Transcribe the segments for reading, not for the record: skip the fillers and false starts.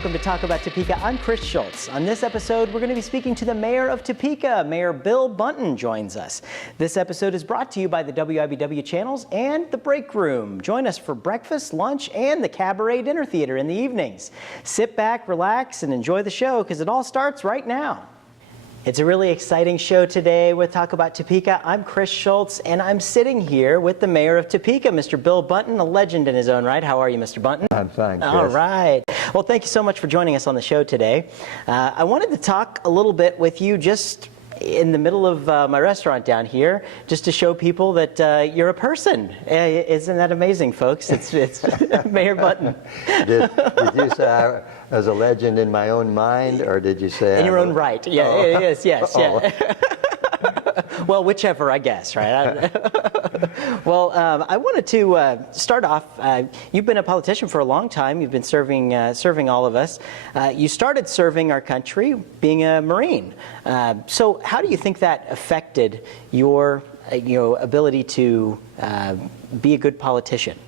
Welcome to Talk About Topeka. I'm Chris Schultz. On this episode, we're going to be speaking to the Mayor of Topeka. Mayor Bill Bunten joins us. This episode is brought to you by the WIBW channels and The Break Room. Join us for breakfast, lunch, and the Cabaret Dinner Theater in the evenings. Sit back, relax, and enjoy the show because it all starts right now. It's a really exciting show today with Talk About Topeka. I'm Chris Schultz, and I'm sitting here with the Mayor of Topeka, Mr. Bill Bunten, a legend in his own right. How are you, Mr. Bunten? I'm fine, Chris. All right. Well, thank you so much for joining us on the show today. I wanted to talk a little bit with you just in the middle of my restaurant down here, just to show people that you're a person. Isn't that amazing, folks? It's Mayor Bunten. Did you say I was a legend in my own mind, or did you say in your own right? Yeah, oh. Yes, yeah. Well, whichever, I guess, right? Well, I wanted to start off. You've been a politician for a long time. You've been serving all of us. You started serving our country being a Marine. So how do you think that affected your ability to be a good politician?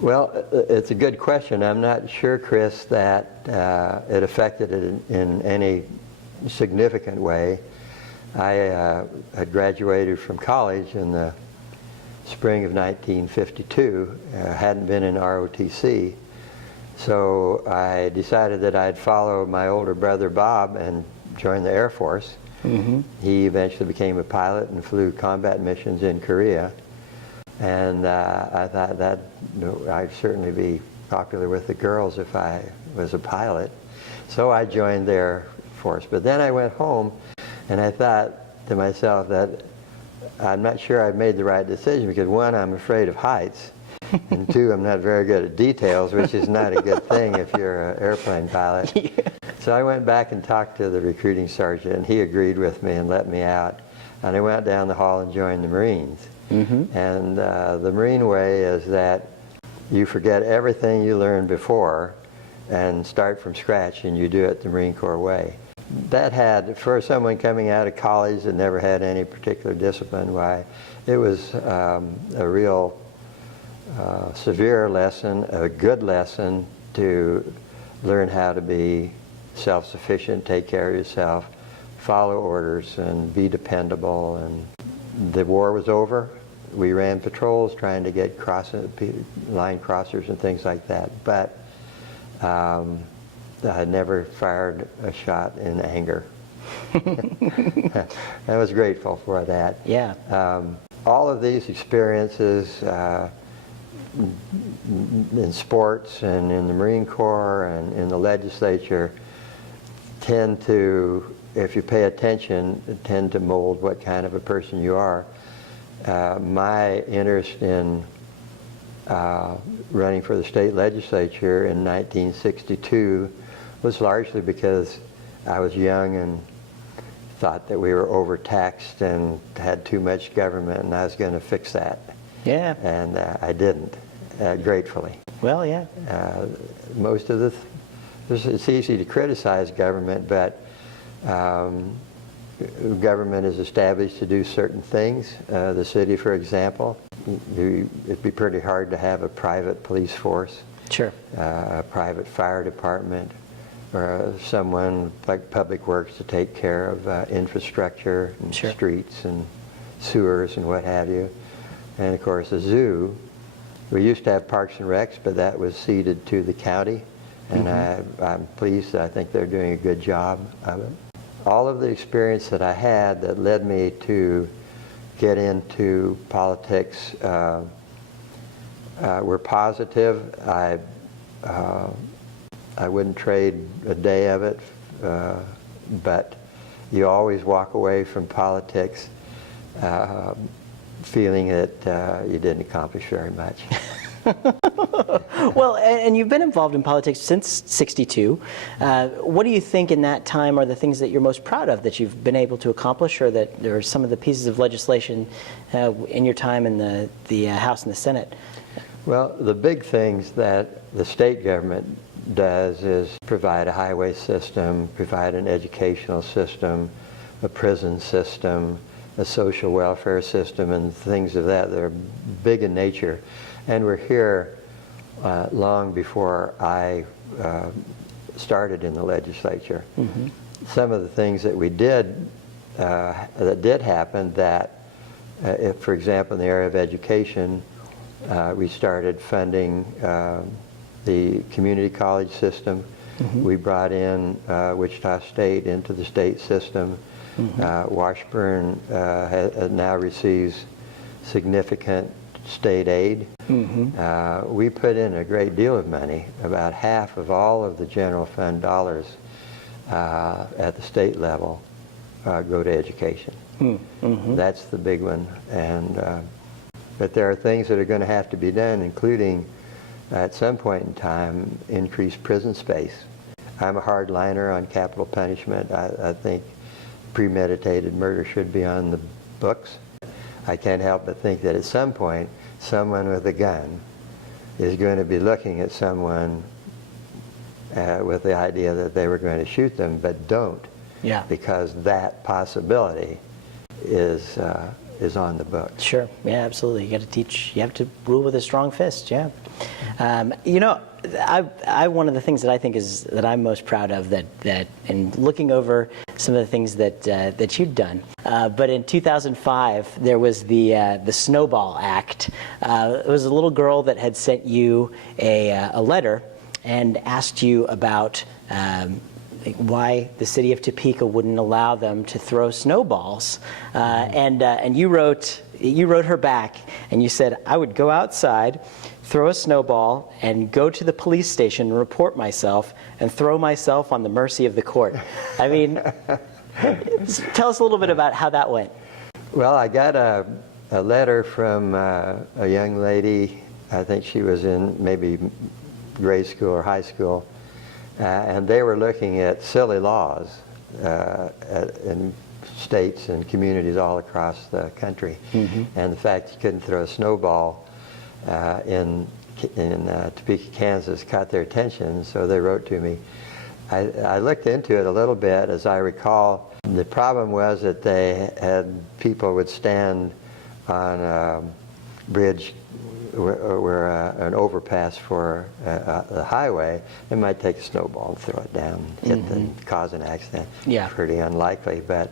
Well, it's a good question. I'm not sure, Chris, that it affected it in any significant way. I had graduated from college in the spring of 1952, hadn't been in ROTC, so I decided that I'd follow my older brother Bob and join the Air Force. Mm-hmm. He eventually became a pilot and flew combat missions in Korea, and I thought that I'd certainly be popular with the girls if I was a pilot, so I joined the Air Force. But then I went home and I thought to myself that I'm not sure I'd made the right decision, because one, I'm afraid of heights, and two, I'm not very good at details, which is not a good thing if you're an airplane pilot. Yeah. So I went back and talked to the recruiting sergeant, and he agreed with me and let me out. And I went down the hall and joined the Marines. Mm-hmm. And the Marine way is that you forget everything you learned before and start from scratch, and you do it the Marine Corps way. That had, for someone coming out of college that never had any particular discipline, why, it was a real severe lesson, a good lesson to learn how to be self-sufficient, take care of yourself, follow orders, and be dependable. And the war was over. We ran patrols trying to get line crossers and things like that. But I never fired a shot in anger. I was grateful for that. Yeah. All of these experiences in sports and in the Marine Corps and in the legislature tend to, if you pay attention, tend to mold what kind of a person you are. My interest in running for the state legislature in 1962 was largely because I was young and thought that we were overtaxed and had too much government, and I was going to fix that. Yeah. And I didn't, gratefully. Well, yeah. Most of it's easy to criticize government, but government is established to do certain things. The city, for example, it'd be pretty hard to have a private police force. Sure. A private fire department, or someone like Public Works to take care of infrastructure and sure. Streets and sewers and what have you. And of course a zoo. We used to have Parks and Recs, but that was ceded to the county, and mm-hmm. I'm pleased. I think they're doing a good job of it. All of the experience that I had that led me to get into politics were positive. I wouldn't trade a day of it, but you always walk away from politics feeling that you didn't accomplish very much. Well, and you've been involved in politics since '62. What do you think in that time are the things that you're most proud of that you've been able to accomplish, or that there are some of the pieces of legislation in your time in the House and the Senate? Well, the big things that the state government does is provide a highway system, provide an educational system, a prison system, a social welfare system, and things of that are big in nature. And we're here long before I started in the legislature. Some of the things that we did, that did happen, that if, for example, in the area of education, we started funding the community college system. We brought in Wichita State into the state system. Washburn now receives significant state aid. We put in a great deal of money. About half of all of the general fund dollars at the state level go to education. That's the big one. And but there are things that are going to have to be done, including at some point in time increase prison space. I'm a hardliner on capital punishment. I think premeditated murder should be on the books. I can't help but think that at some point someone with a gun is going to be looking at someone with the idea that they were going to shoot them, but don't, because that possibility is on the books. Sure. Yeah, absolutely. You got to teach. You have to rule with a strong fist. Yeah. You know, one of the things that I think is that I'm most proud of that in looking over some of the things that you'd done. But in 2005, there was the Snowball Act. It was a little girl that had sent you a letter and asked you about why the city of Topeka wouldn't allow them to throw snowballs, and you wrote her back, and you said, I would go outside, throw a snowball, and go to the police station and report myself, and throw myself on the mercy of the court. I mean, tell us a little bit about how that went. Well, I got a letter from a young lady. I think she was in maybe grade school or high school. And they were looking at silly laws in states and communities all across the country. And the fact you couldn't throw a snowball in Topeka, Kansas caught their attention, so they wrote to me. I looked into it a little bit. As I recall, the problem was that they had people would stand on a bridge where an overpass for the highway. They might take a snowball and throw it down, cause an accident. Pretty unlikely, but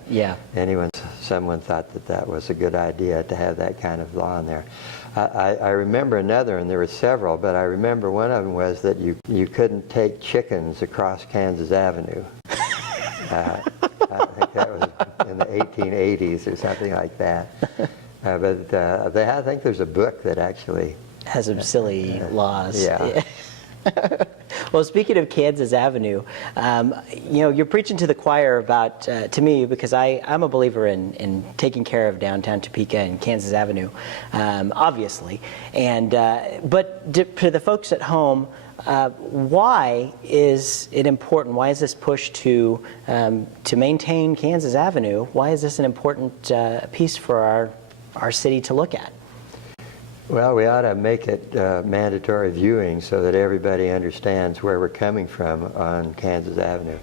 someone thought that was a good idea to have that kind of law in there. I remember another, and there were several, but I remember one of them was that you couldn't take chickens across Kansas Avenue. I think that was in the 1880s or something like that. But I think there's a book that actually has some silly laws. Yeah. Well, speaking of Kansas Avenue, you know, you're preaching to the choir about, to me, because I'm a believer in taking care of downtown Topeka and Kansas Avenue, obviously. And but to the folks at home, why is it important? Why is this push to maintain Kansas Avenue? Why is this an important piece for our city to look at? Well, we ought to make it mandatory viewing so that everybody understands where we're coming from on Kansas Avenue.